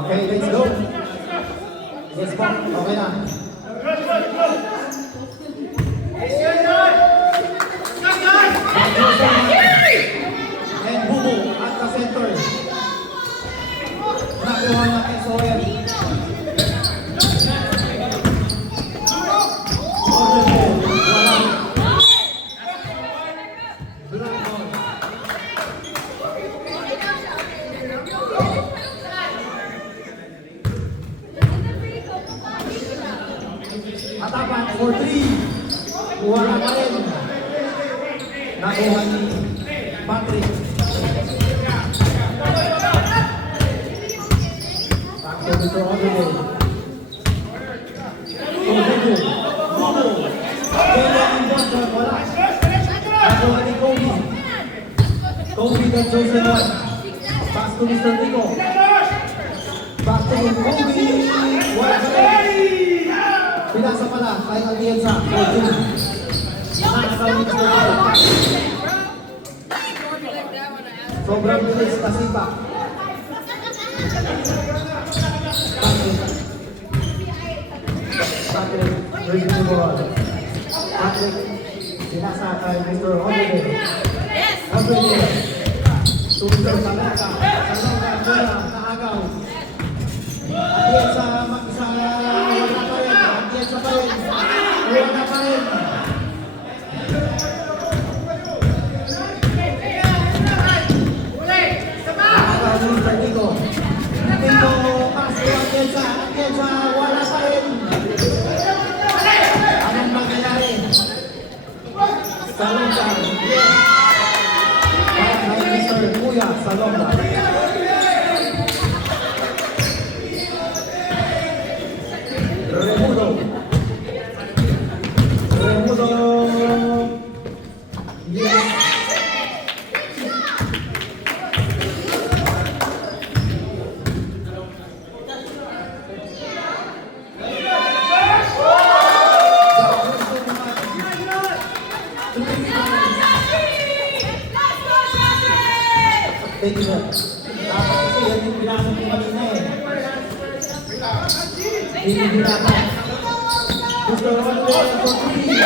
Okay, let's go. Yes po, okay na. And Bubu at the center. Nakuha na kay Soyan. Atapan for 3. Wala pa rin. Nakuha ni Patrick. Back to Mr. Oliver. Bubu. Kaya ang Boston, wala. Nakuha ni Kobe. Kobe the chosen one. Pass to Mr. Nico. Back to Kobe. Wala pa rin. Pinasa pala, kay Atienza, for 2. Nakakawin sa ito. Sobrang bilis, kasipa. Patrick, bring the ball. Patrick, pinasa kay Mr. Oliver. Oliver. To Mr. Salata. Salata, bola, naagaw. Atienza, mag-isa, wala pa rin. Atienza pa rin. Wala pa rin. Mr. Nico. Nico, pass to Atienza. Atienza, wala pa rin. Anong mangyayari? Salonga. Yes. Para kay Mr. Kuya Salonga. Remudo. Yes. Thank you, sir. Dapat kasi yan yung pinasok ko kanina eh. Hindi dapat. Gusto naman ko yan for 3.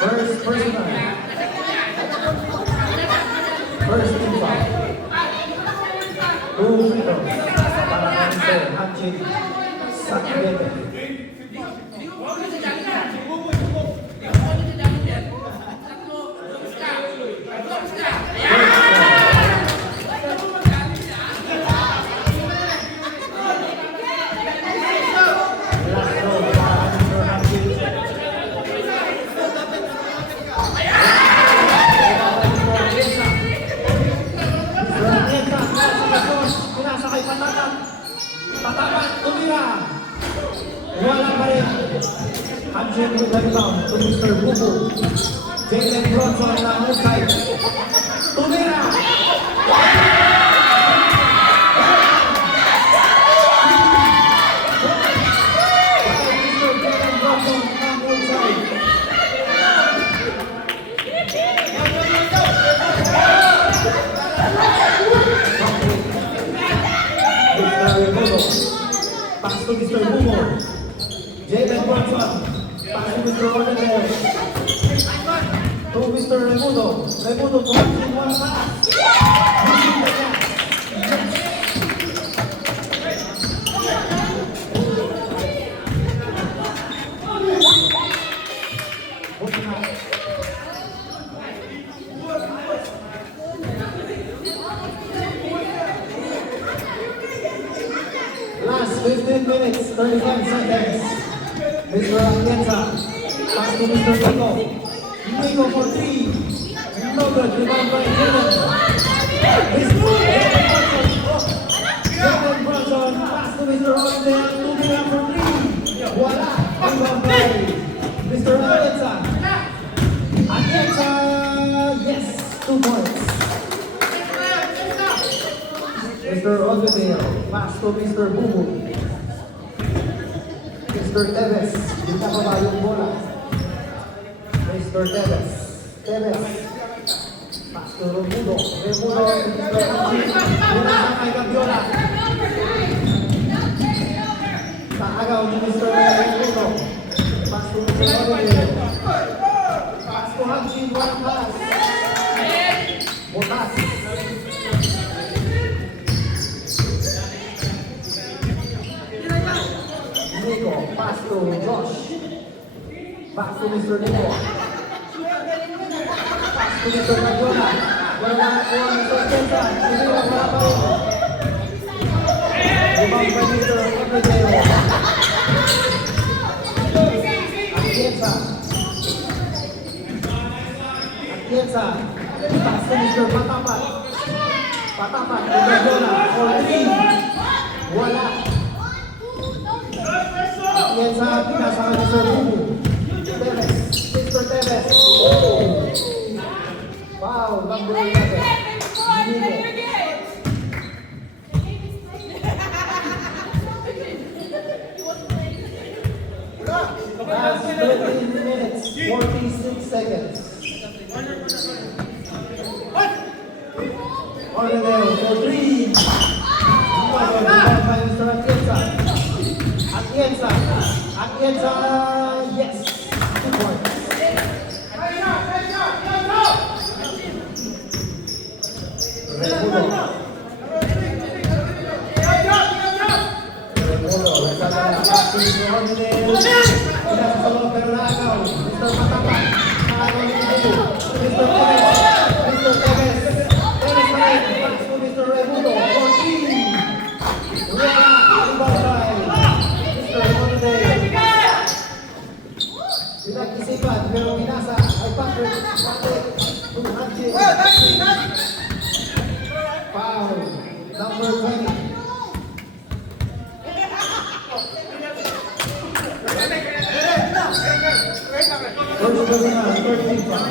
First personal. First team foul. 2 free throws. Para kay Mr. Hatchet Sacriete. Tatapan, tumira. Wala pa rin. Handshake with the rebound to Mr. Bubu. Jalen Bronson na outside. Tumira. Mr. Jalen Bronson na outside. Pass to Mr. Bumo. Jalen Bronson. Pass to Mr. Oliver. To Mr. Remudo. Remudo collecting one pass. Using the gap. Last 15 minutes, 35 seconds. Mr. Atienza. Pass to Mr. Nico. Nico for 3. No good. Rebound by Jalen. Jalen Bronson. Pass to Mr. Oliver. 2 for 3. Voila. Rebound by Mr. Atienza. Mr. Odedale, pass to Mr. Bubu. Mr. Tevez, di na ba yung bola? Mr. Tevez, pass to Remudo, Mr. Angie, mula sa kay Gabiola. Sa agaw ni Mr. Remudo, pass to Mr. Odedale. Pass to Angie, one pass. Botas. Nico, pass to Josh. Back to Mr. Nico. Pass to Mr. Magona. Wala po Mr. Kenza. Hindi na wala pa rin. Ibang pa Mr. Odedale. Atienza. Pass to Mr. Patapat. Patapat. Magona. For 3. Wala. Yan sa pinasa ka Mr. Bubu. Tevez. Mr. Tevez. Wow, number 11. Last 13 minutes, 46 seconds. Odedale for 3. By Mr. Atienza, yes, 2 points. Remudo, nagkakala, Mr. Odedale, pinasa sa loob pero naagaw, Mr. Patapat, naagaw ni Bubu, Mr. Tevez, Tevez pa rin, pass to Mr. Remudo, 14, wala, rebound by Mr. Odedale. Pinag-isipan, pero pinasa, ay Patrick, to Angie. Foul, number 20. First personal, 13 foul.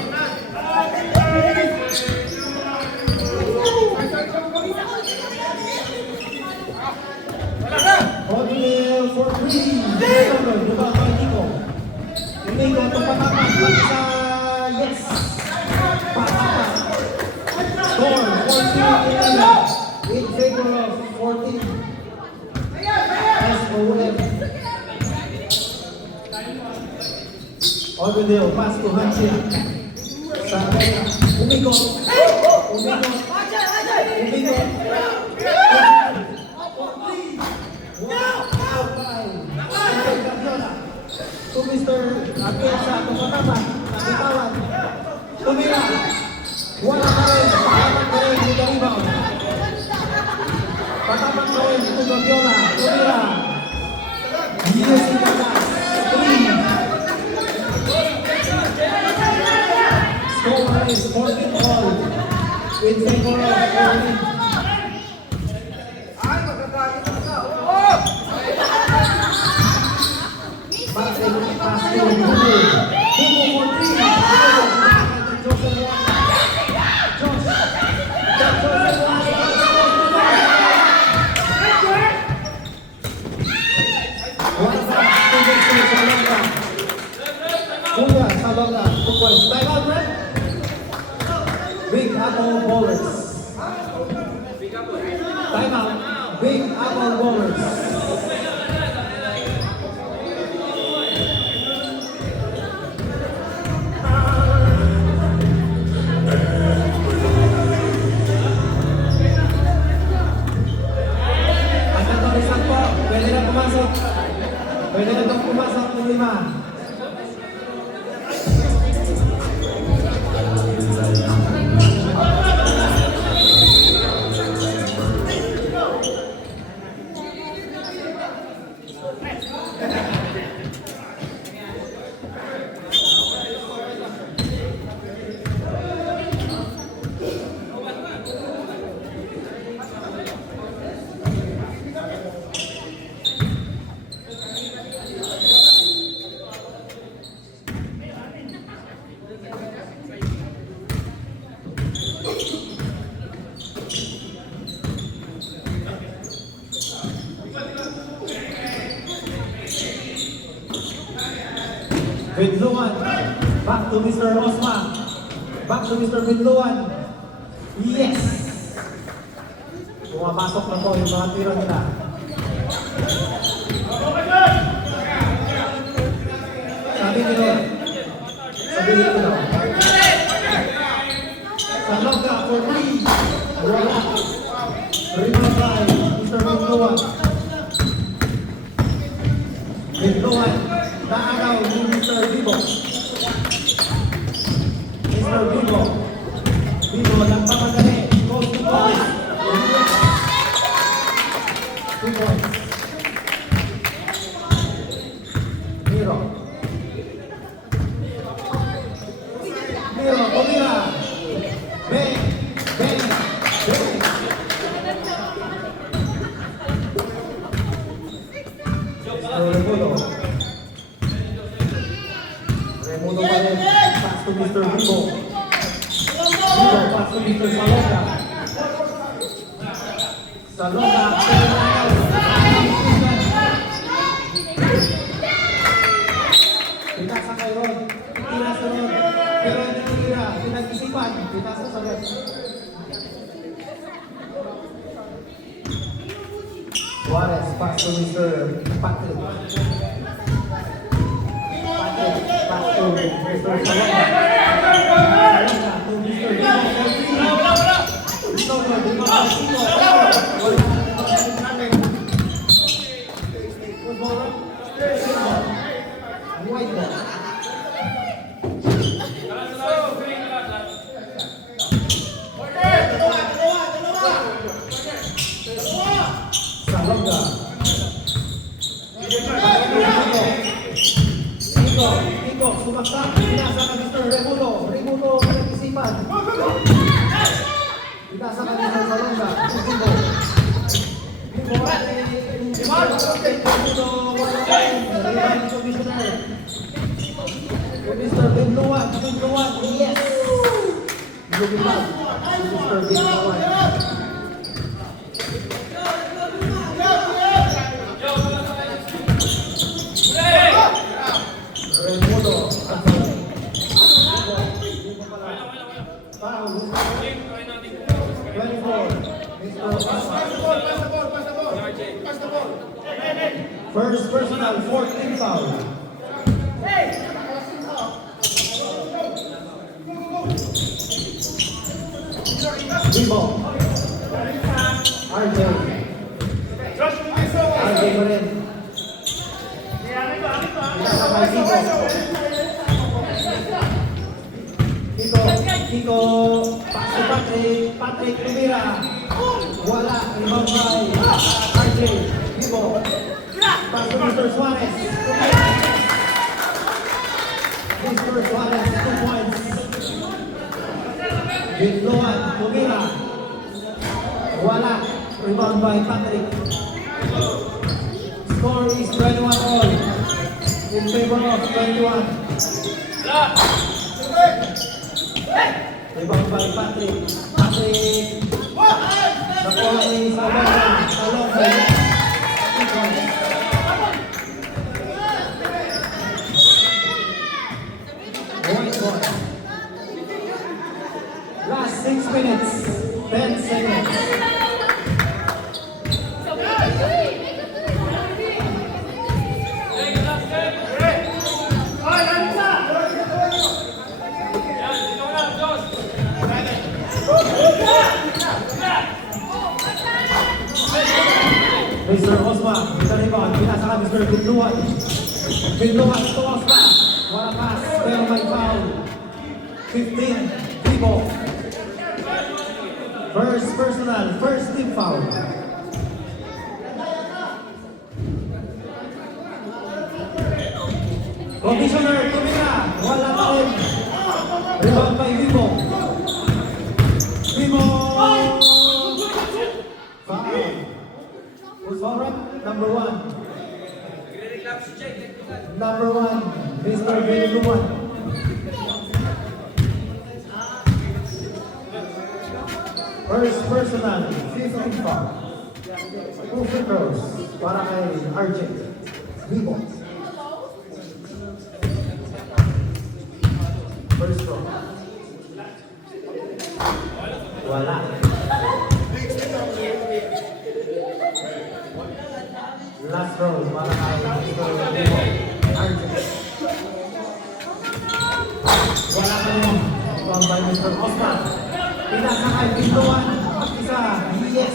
Odedale for 3. Rebound by Nico. Nico to Patapat. Sa yes. Patapat. Score 14-11. In favor of 14. SOM. Odedale pass to Hansel. Sa kaya. Umikot. To Mr. Atienza, to Patapat, nabitawan, tumira, wala pa rin, Patapat pa rin, with the rebound. Patapat pa rin, to Gabiola, tumira, Yes, Itagas, 3. Score is 14-all, in favor of 14. Big Apple Bowlers. Time out. Big Apple Bowlers. Pwede na itong pumasok ng 5. Bidluan. Back to Mr. Osma. Back to Mr. Bidluan. Yes! Pumapasok na po yung mga tiro nila. Sabi nila. Sabihin ko lang. Salonga for 3. Wala. Rebound by Mr. Bidluan. Bidluan. Naaraw ni Mr. Bibo. Mr. Bibo. Bibo lang pamadali. Goes to points. 2 points. Miro. Miro, Omira. Bang. Bang. Bang. Remudo. Remudo pa rin. Pass to Mr. Bibo. Bibo, pass to Mr. Salonga. Salonga. Pinasa kay Ron. Pinasa Ron. Pero hindi tira. Pinag-isipan. Pinasa sa red. Juarez, pass to Mr. Patrick. Patrick, pass to Mr. Salonga. Salonga to Mr. White ball. Salonga. Iko, sumaksak. Pinasa ka Mr. Remudo. Remudo, pinag-isipan. Pinasa ka Mr. Salonga. Iko. Mr. Bidluan, Bidluan, yes! Bidluan, Mr. Bidluan. Remudo, foul. 24, Mr. First personal, 14 foul. Bibo. RJ. RJ pa rin. Pinasakay Bibo. Kiko. Pass to Patrick. Patrick tumira. Wala. Rebound by RJ. Bibo. Pass to Mr. Suarez. Mr. Suarez, 2 points. Bidluan, tumira. Wala. Rebound by Patrick. Score is 21 all. In favor of 21. Rebound by Patrick. Patrick. Nakuha ni Salonga. Last 6 minutes, 10 seconds. Mr. Osma, Mr. Rebound, pinasa ka Mr. Bidluan. Bidluan to Osma. Wala pass, pero may foul. 15, Bibo. First personal, first team foul. Commissioner, tumira. Wala pa rin. Rebound by Bibo. Bibo. Foul. Who's foul rep? Number 1. Number 1, Mr. Bidluan. First personal, 15 foul. 2 free throws para kay RJ. Bibo. Rebound by Mr. Osman. Pinasa kay Bintuan. At isa. Yes.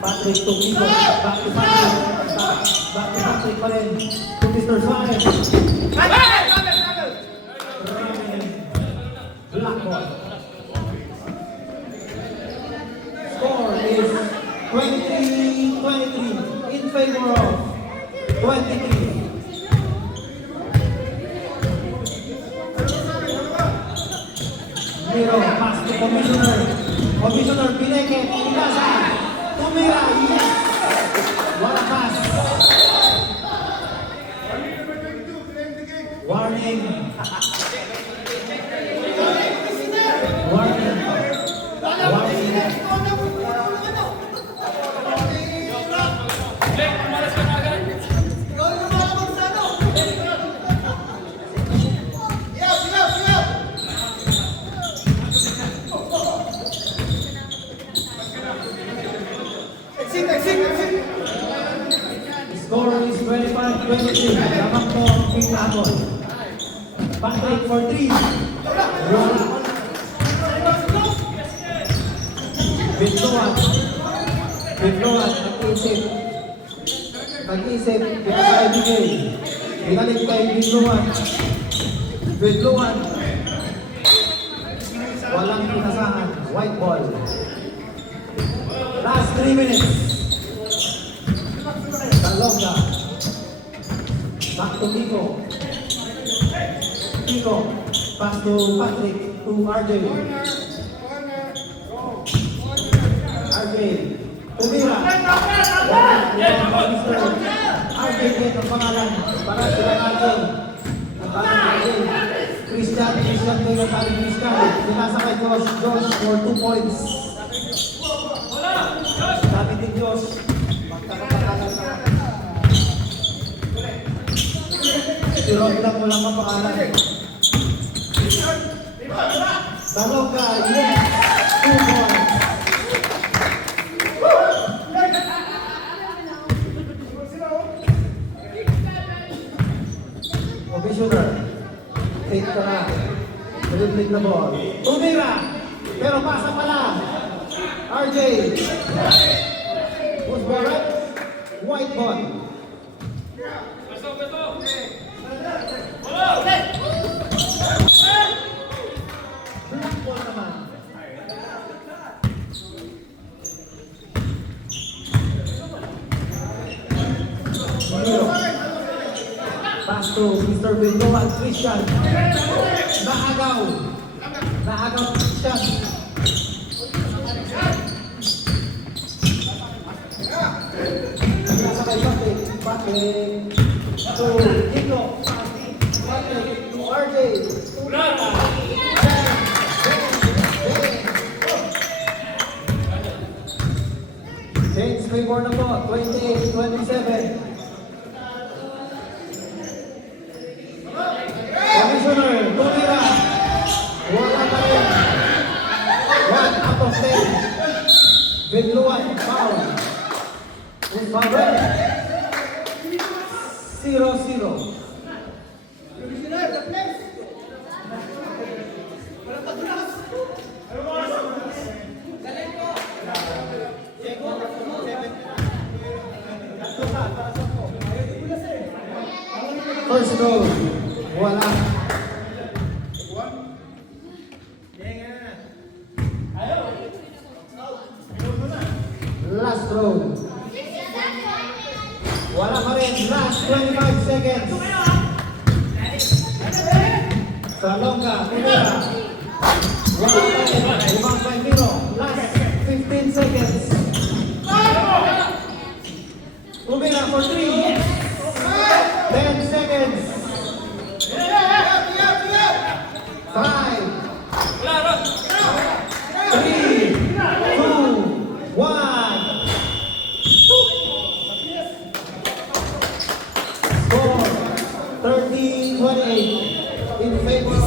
Patrick Tumigo. Back to Patrick pa rin. To Mr. Suarez. Black ball. Score is 23-23 in favor of 23. Miro, pass to Commissioner. Commissioner, Pineke, Inasa. Tumira, yes! Wala pass. Warning. Warning. Score is 25-23. Lamang po ang pinakon. Patrick for 3. Wala. Bitloan. Nag-isip. Pinaka-ibigay. Binalik kay Bitloan. Walang pinasahan. White ball. Last 3 minutes. Salonga. Back to Kiko. Pass to Patrick. To RJ. Tumira. RJ din ang pangalan. Para sila natin. Christian Taylor tayo Christian. Sinasa kay Josh for 2 points. Sabi din Josh. Magkakapakalan sa Sirog lang mo lang ang pangalan. Salonga, yes! 2 points. Commissioner, take ka na. Dribling na ball. Tumira! Pero pasa pala. RJ. Who's ball right? White ball. Black ball naman. Pass to Mr. Bintuan, Christian. Naagaw Christian. Nasa kay Patrick. To Kiko. Patrick to RJ. Change favor na po, 28-27. Commissioner, Tumira. Wala pa rin. 1 out of 10. Binluan, foul. Who's foul? 0-0. First goal, wala. Last throw. Wala pa rin. Last 25 seconds. Salonga, Tumira. Wala pa rin. Limang by Miro. Last 15 seconds. Tumira for 3. 10 seconds. 5. 3. 2. 1. Score 30-28 in favor of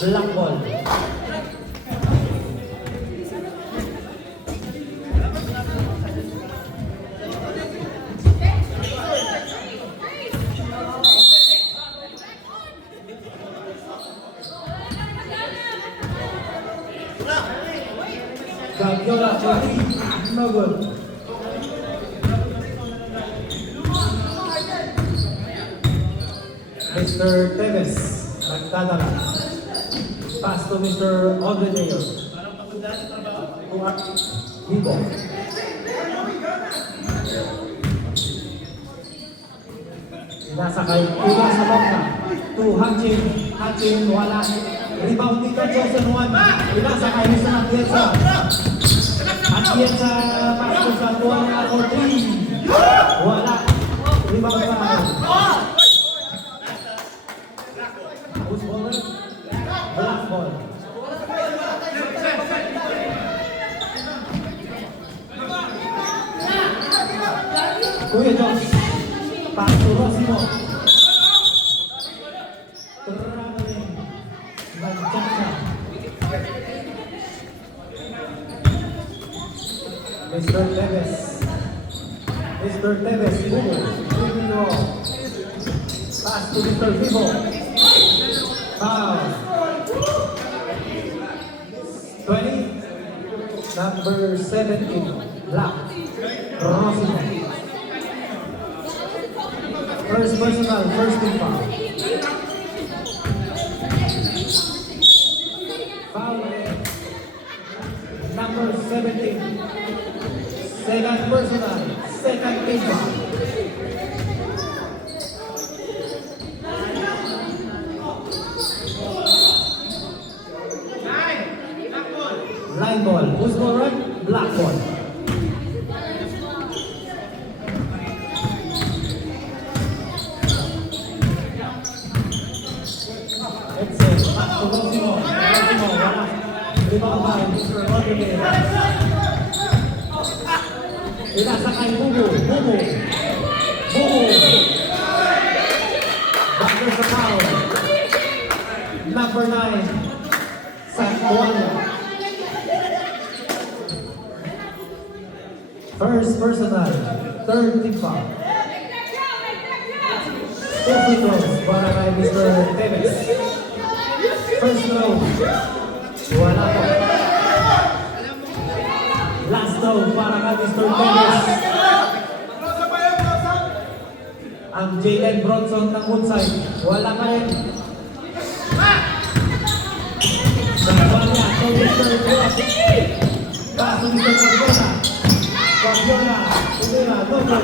Black ball. Gagiola for 3. No good. Mr. Teves, nagdadala. Pass to Mr. Odredeyo. Vivo. Nasa kay Kuya sa Longga. To Hachin. Hachin, wala. Rebound dito, Jose Juan. Nasa kay Mr. Atienza. Atienza, pass to sa Tuana for 3. Wala. Rebound pa. Who's ball? Black ball. Kuya Josh. Pass to Rosimo. Traveling. Manchacha. Mr. Teves. Mr. Teves. Bubo. Vivo. Pass to Mr. Vivo. Foul. 20. Number 17. Black. Rosimo. First personal, first team foul. Foul. Number 17. Second personal, second team foul. Line ball. Who's ball right? Black ball. It's it. Rosimo. Wala. Rebound by Mr. Odredeyo. Inasa kay Bubo. Bubo. Back to the foul. Number 9. Santuana. First personal, third team foul. 2 free throws para kay Mr. Teves. First throw, wala po. Last throw para kay Mr. Teves. Ang Jalen Bronson ng Woodside, wala ka rin. Santuana, to Mr. Teves. Pass to Mr. Gagiola. Gagiola, Udera, Dogo,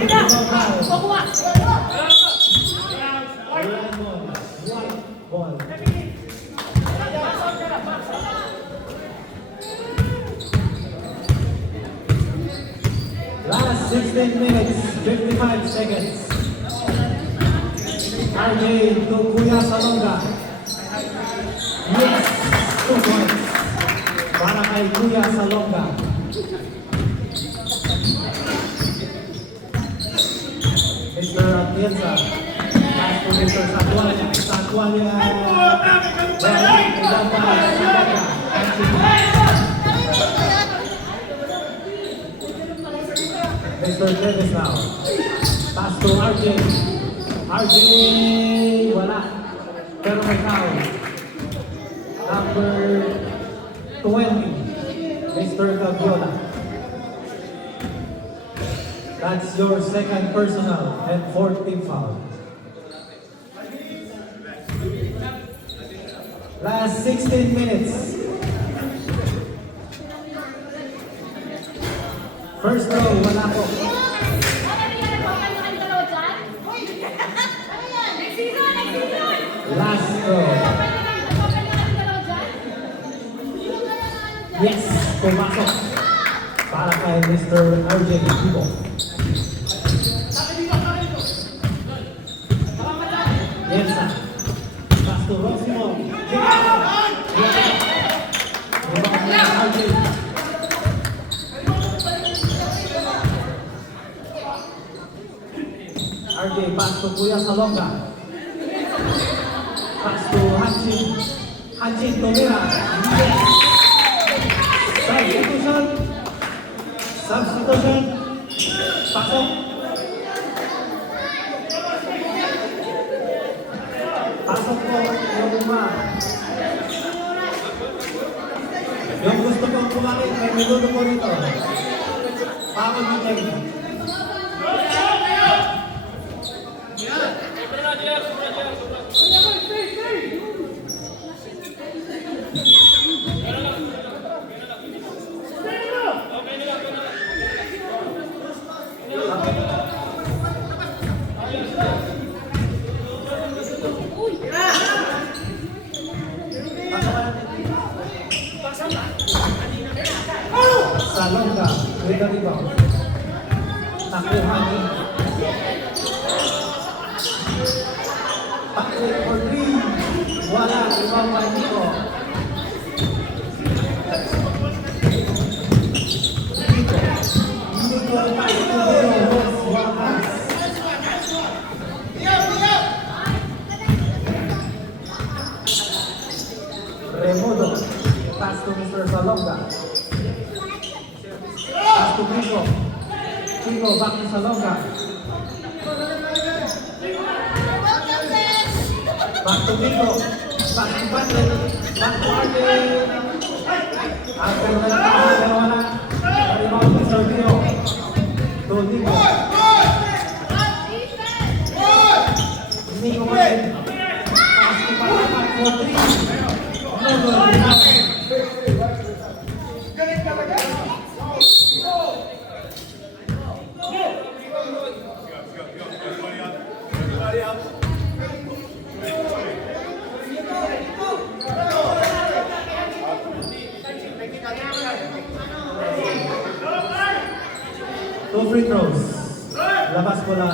white ball. Last 16 minutes, 55 seconds. RJ to Kuya Salonga. Yes, 2 points. Para kay Kuya Salonga. Mr. Atienza. Pass to Mr. Santuana. Santuana. Mr. Teves now. Pass to RJ. RJ. Wala. Pero may foul. Number 20. Mr. Gagiola. That's your second personal and fourth team foul. Last 16 minutes. First row, wala po. Last row. Yes, pumasok. Para kay Mr. RJ Vivo. Yes, pass to Rosimo. RJ, pass to Kuya Salonga. Pass to Hachin. Panchit tumira. Substitution. Substitution. Pasok. Pasok po yung lima. Yung gusto pong kumakit, may minuto po rito. Pakot ni Kevin. Salonga with the rebound. Nakuha ni Patrick for three. Wala, rebound by Nico. Nico pass to Leo. One pass. Remodo. Pass to Mr. Salonga. Pass to Chico. Chico back to Salonga. Back to Chico. Back to Patrick. Back to Arden. After the pass, pero wala. Rebound to Sergio. To Chico. Chico pa rin. Pass to Patrick for three. No good. Two free throws. Labas bola.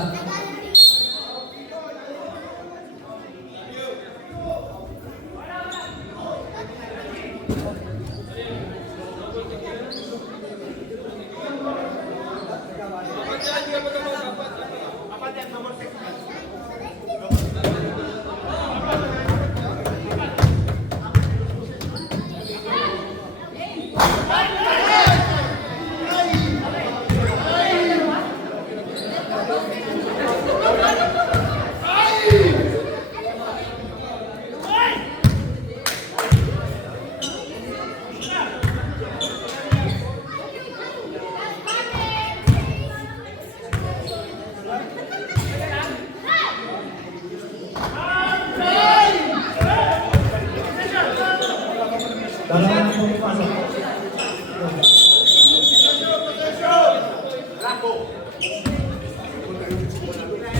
Dalawa na po pasok.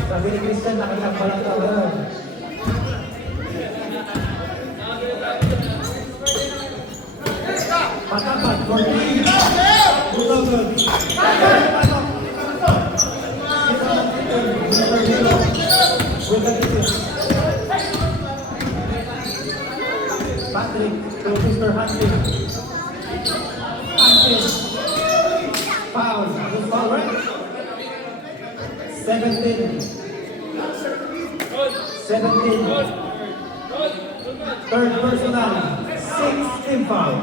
Sabi ni Christian, nakakapala ka ba? Patapat, 14. Butogon. Pasok. Patrick to Mr. Hunting. Hunting. Foul. Good foul, right? 17. 17. Third personal. 6 team foul.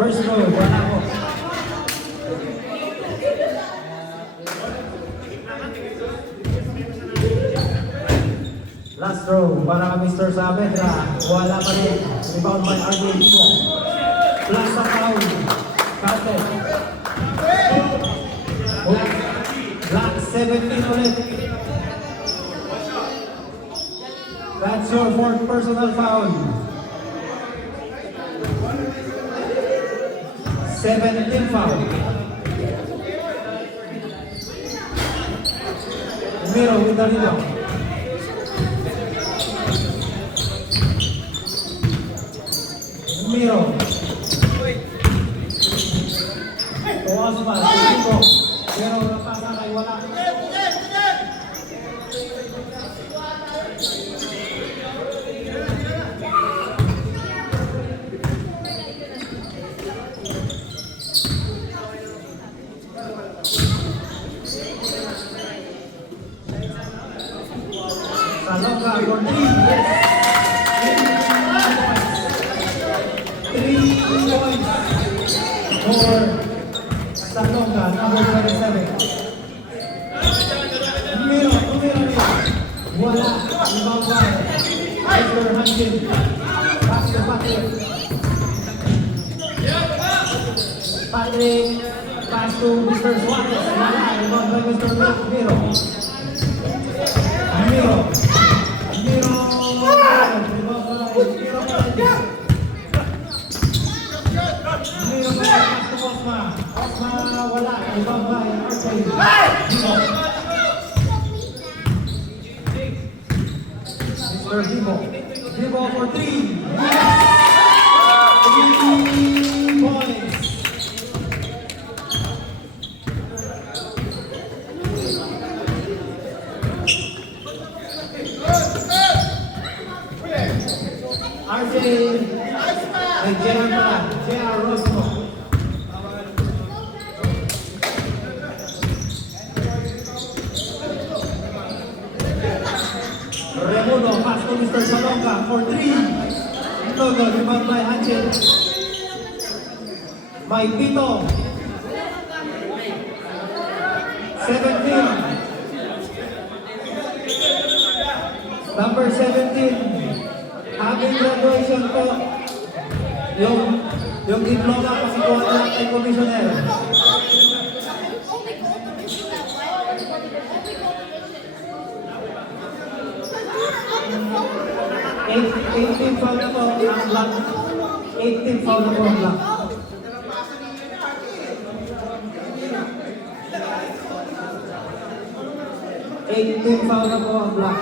First row, wala ko. Last row, para Mr. Saavedra, wala pa rin. Rebound by RJ Limo. Plus a foul. Carter. Black 17 ulit. That's your fourth personal foul. 17 foul. Miro with the rebound. Miro. Tuwas pa. Chico. Pero napasa kay wala. for Salonga, number 27. Miro. Wala. Ibang ba? Mr. Hankin. Pass to Patrick. Patrick. Pass to Mr. Suarez. Wala. Ibang ba Mr. Miro. Miro. Osma, wala. Ibang ba? Mr. Vivo for 3. 3 points. RJ and J.R. Rosmo. Remuno, pass to Mr. Salonga for 3. Logo, rebound by Angel. By Pito. 17. Number 17. Having graduation po. Yung diploma kasi po ng commissioner. 18 foul na po ang block. 18 foul na po ang block. Foul na po ang block.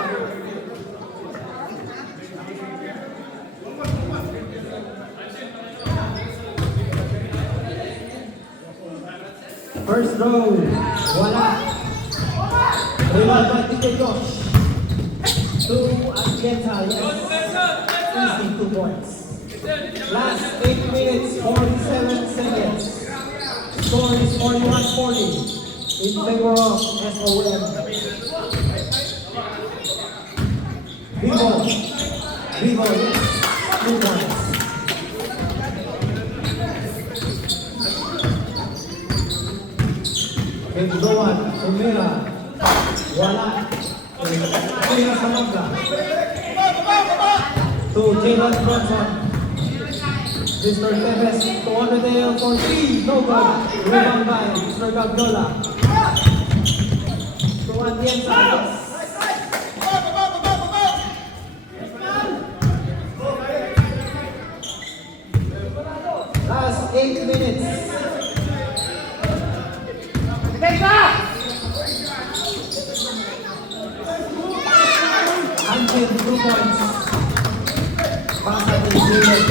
First row, wala. Rebound by TJ Josh. To Atienza, yes. Easy 2 points. Last 8 minutes, 47 seconds. Score is 41-40 in favor of SOM. Vivo, yes. 2 points. Doan, Umira, wala. Umira Salonga. To Jalen Bronson. Mr. Tevez to Underdale for 3. No good. Rebound by Mr. Gagdola. To Atienza. Last 8 minutes. Angel, 2 points. Pasa to Jalen.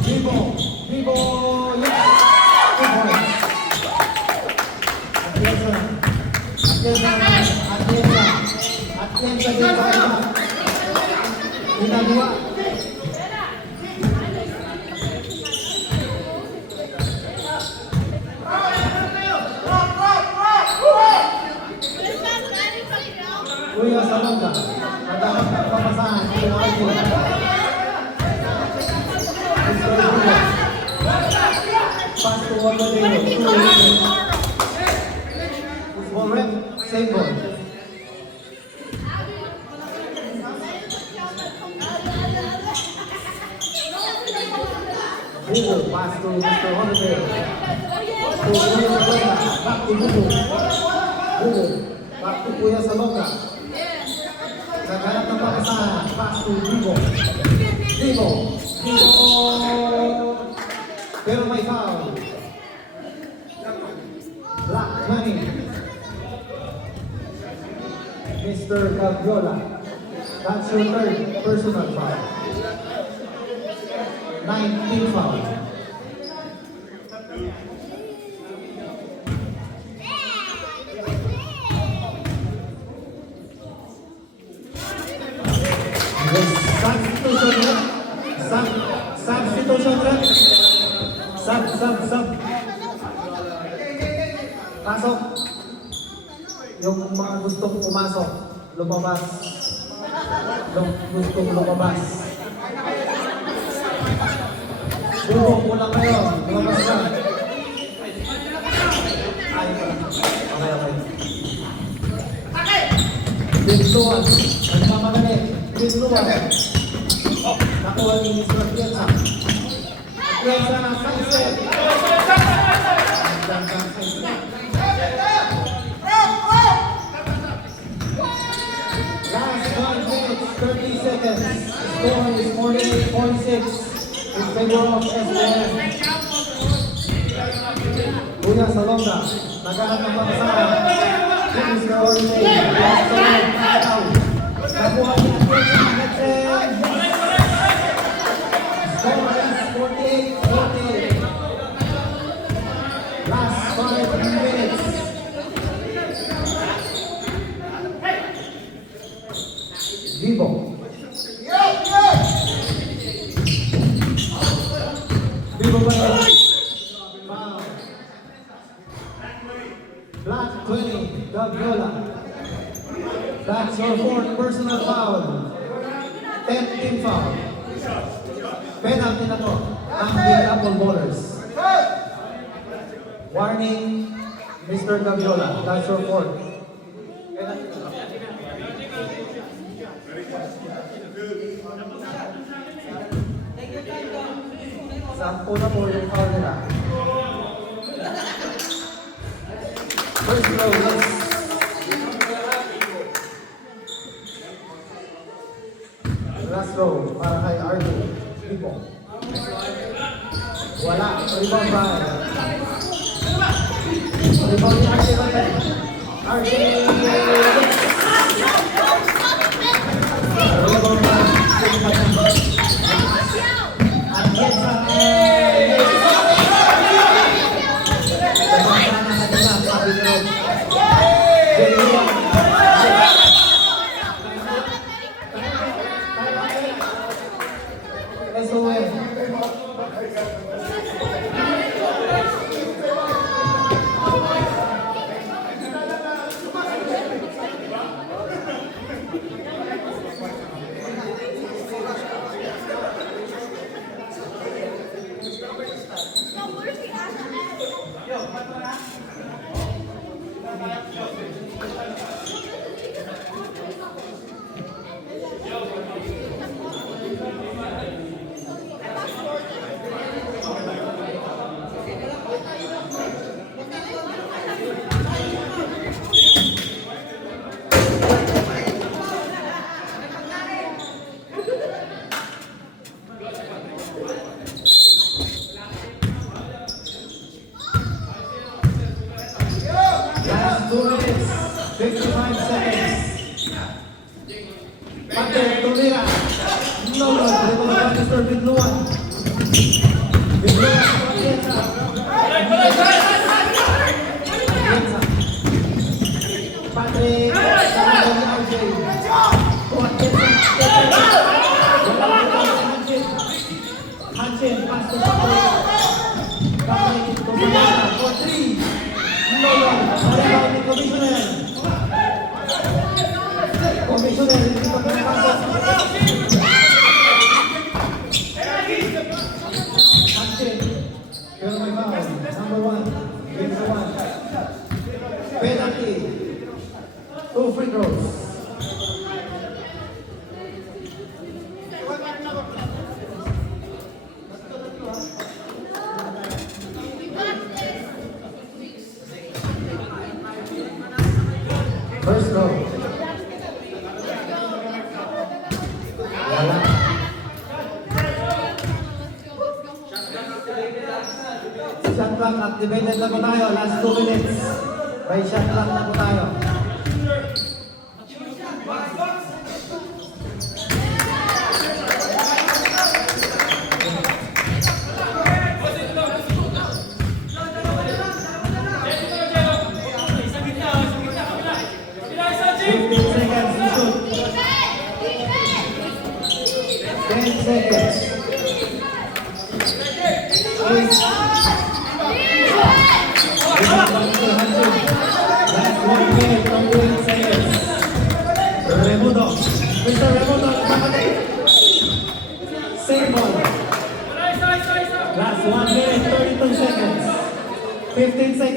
Vivo, yes. 2 points. Atienza din tayo. Ginagawa. Kuya Salonga, naghahanap ng papasahan kung ano. Pass to Underdale. Football rep, same ball. Bugo, pass to Mr. Underdale. To Kuya Salonga, back to Bugo. Bugo, back to Kuya Salonga. Naghanap ng papasahan, pass to Vivo. Pero may foul. Black money. Mr. Gagdola. That's your third personal foul. 19 foul. Substitution rep. Sub. Pasok. Yung mga gustong pumasok, lumabas. Gustong lumabas. Bubo, kulang kayo. Lumabas ka. Okay. Bintuan. Nagmamadali. Bintuan. Nakuha ni Mr. Pienza. Pienza na sunset. Last 1 minute, 30 seconds. Score is 48-46 in favor of SBM. Kuya Salonga, naghanap ng pagkasama. This is the origin. Last 2 minutes. Nakuha ni Pienza. Score is 48-48. Last 5 minutes. Vivo. Vivo ba yun? Foul. Black 20, Gaviola. That's your 4th personal foul. 10th team foul. Penalty na to. Ang big apple bowlers. Warning, Mr. Gaviola. That's your 4th. Sampo na po yung foul nila. First row, yes. Last row, para kay RJ. Tipo. Wala. Rebound ba? Rebound ni RJ ba? RJ! Rebound ba? First row. Wala. Shot clock activated na po tayo. Last 2 minutes. May shot clock na po tayo.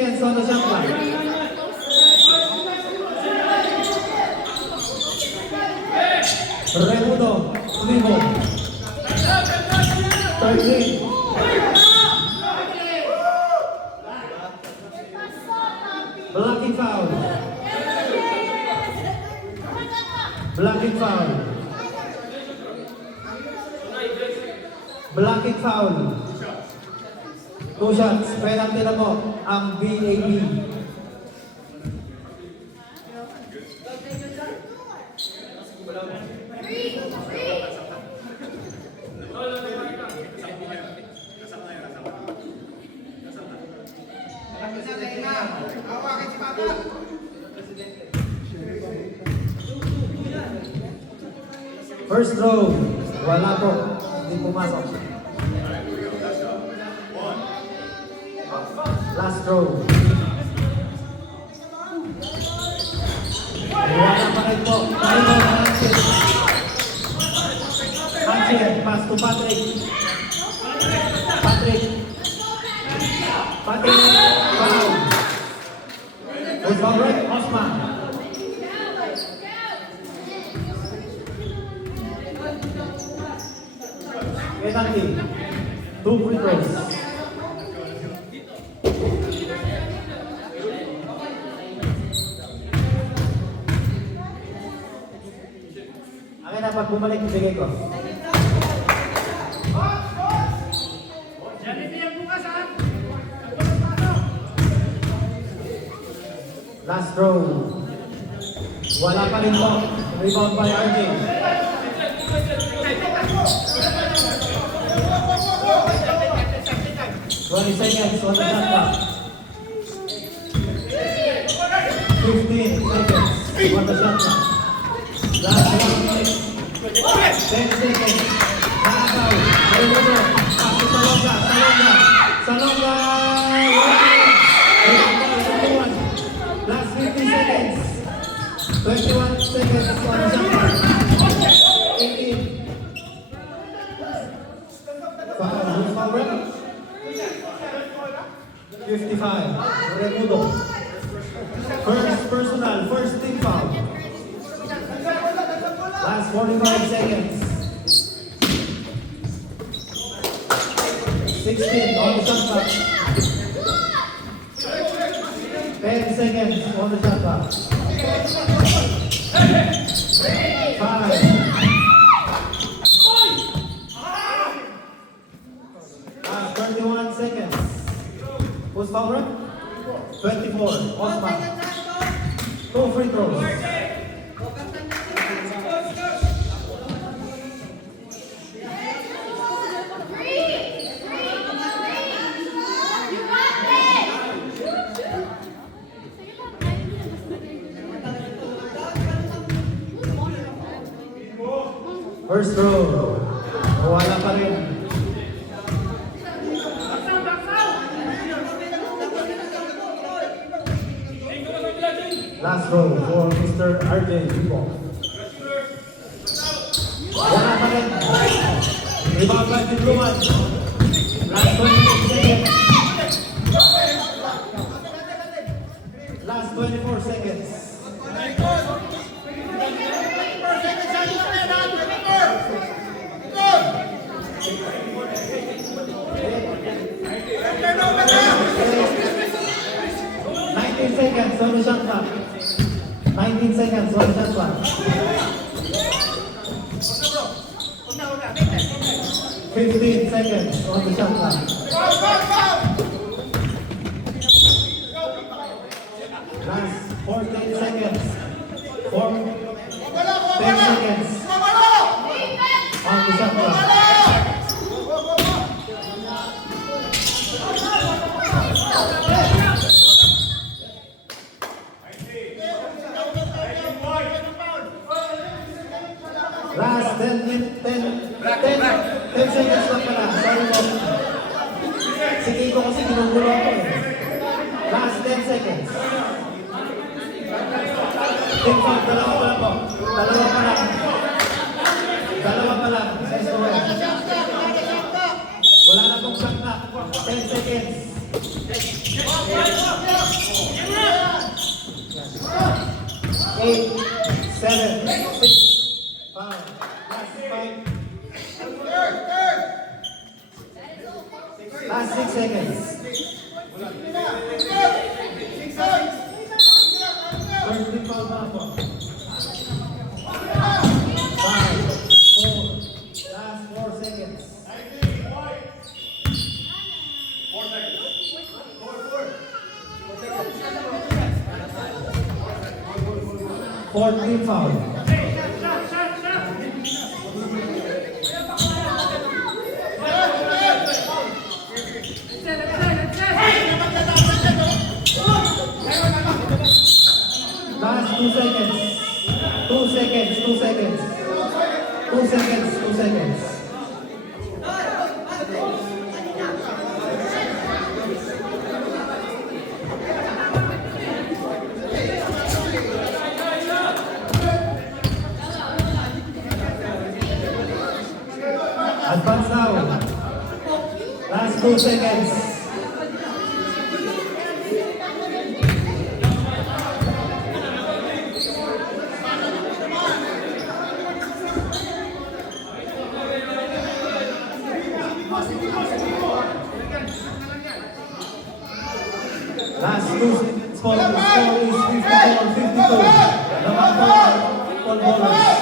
seconds on the shot clock. Raimundo, Limo. 13. Blocking foul. Blocking foul. Blocking foul. 2 shots. Penalty na po ang BAB. First throw, wala po, hindi pumasok. Last throw. Wala pa rin po. Hansen, pass to Patrick. Patrick, foul. Who's favorite? Osman. Penalty. 2 free throws. Akin na, pag bumalik, bigay ko. Last throw. Wala pa rin po. Rebound by RJ. 20 seconds on the shot clock. 15 seconds on the shot clock. Last 1 minute. 10 seconds. Nakakaw. Raimundo. Pasok sa Longa. Sa Longa. Last 50 seconds. 21 seconds on the shot clock. 18. Foul. Who's foul? 55. Raimundo. First personal, first team foul. Last 45 seconds. 16 on the shot clock. 10 seconds on the shot clock. 5. Last 31 seconds. Who's foul? 24. Osman. 2 free throws. First throw. Wala pa rin. Last throw for Mr. RJ Vivo. Wala pa rin. Rebound by Diplomat. Last 20 seconds. Last 24 seconds. Seconds on the shot clock. 19 seconds on the shot clock. 15 seconds on the shot clock. Last 14 seconds. 10 seconds on the shot clock. Last 10 seconds lang pala. Sorry po. Si Kiko kasi ginugulo ako eh. Last 10 seconds. Team foul, dalawa pa lang po. Dalawa pa lang. Wala na pong shot clock. 10 seconds. 8, 7, 6, 5. Last 5. Last 6 seconds. First free foul na po. 5, 4, last 4 seconds. 4th free foul. Last 2 seconds. 2 seconds. 2 seconds. 2 seconds. 2 seconds. Advance now. Last 2 seconds. Last 2 seconds for the score is 54-52. Number 4 ballers.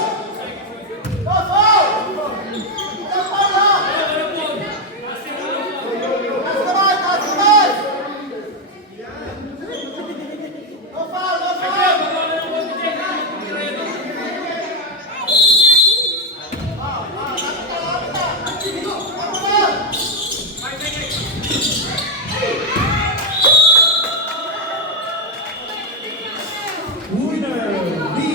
Winner,